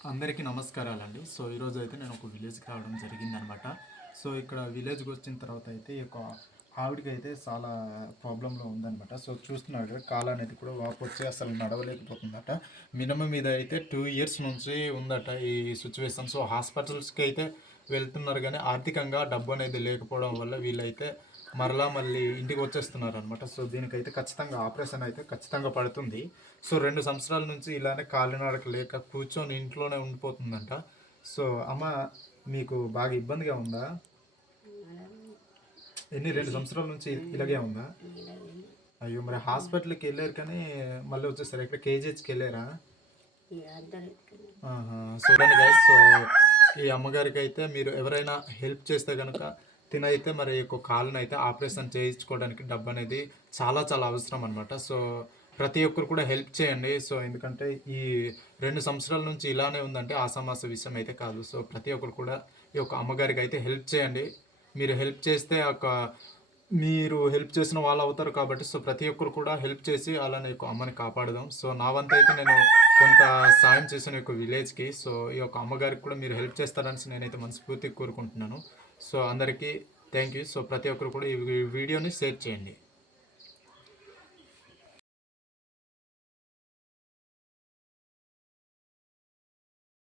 అందరికీ నమస్కారాలండి. సో, ఈరోజు అయితే నేను ఒక విలేజ్‌కి రావడం జరిగిందనమాట. సో, ఇక్కడ విలేజ్‌కి వచ్చిన తర్వాత అయితే ఈ యొక్క ఆవిడకైతే చాలా ప్రాబ్లమ్‌లో ఉందనమాట. సో, చూస్తున్నారు కదా కాలనేది కూడా వాపొచ్చి అసలు నడవలేకపోతుందట. మినిమమ్ ఇదైతే 2 ఇయర్స్ నుంచి ఉందట ఈ సిట్యుయేషన్. సో, హాస్పిటల్స్‌కి అయితే వెళ్తున్నారు గానీ ఆర్థికంగా డబ్బు అనేది లేకపోవడం వల్ల వీళ్ళైతే మళ్ళీ ఇంటికి వచ్చేస్తున్నారనమాట. సో, దీనికైతే ఖచ్చితంగా ఆపరేషన్ అయితే ఖచ్చితంగా పడుతుంది. సో, 2 సంవత్సరాల నుంచి ఇలానే కాలినడక లేక కూర్చొని ఇంట్లోనే ఉండిపోతుందంట. సో, అమ్మ మీకు బాగా ఇబ్బందిగా ఉందా? 2 సంవత్సరాల నుంచి ఇలాగే ఉందా? అయ్యో! మరి హాస్పిటల్‌కెళ్లారు కానీ మళ్ళీ వచ్చేసారా? ఇక్కడ కేజీహెచ్‌కెళ్లారా? ఆహా! చూడండి గైస్. సో, ఈ అమ్మగారికైతే మీరు ఎవరైనా హెల్ప్ చేస్తే గనక తినైతే మరి యొక్క కాలునైతే ఆపరేషన్ చేయించుకోవడానికి డబ్బనేది చాలా చాలా అవసరం అనమాట. సో, ప్రతి ఒక్కరు కూడా హెల్ప్ చేయండి. సో, ఎందుకంటే ఈ 2 సంవత్సరాల నుంచి ఇలానే ఉందంటే ఆషామాషీ విషయం అయితే కాదు. సో, ప్రతి ఒక్కరు కూడా ఈ యొక్క అమ్మగారికైతే హెల్ప్ చేయండి. మీరు హెల్ప్ చేస్తే మీరు హెల్ప్ చేసిన వాళ్ళవుతారు కాబట్టి సో, ప్రతి ఒక్కరు కూడా హెల్ప్ చేసి అలానే యొక్క అమ్మని కాపాడదాం. సో, నా వంతైతే నేను కొంత సాయం చేశాను ఈ యొక్క విలేజ్‌కి. సో, ఈ యొక్క అమ్మగారికి కూడా మీరు హెల్ప్ చేస్తారనేసి నేనైతే మనస్ఫూర్తిగా కోరుకుంటున్నాను. సో, అందరికీ థ్యాంక్ యూ. సో, ప్రతి ఒక్కరు కూడా ఈ వీడియోని షేర్ చేయండి.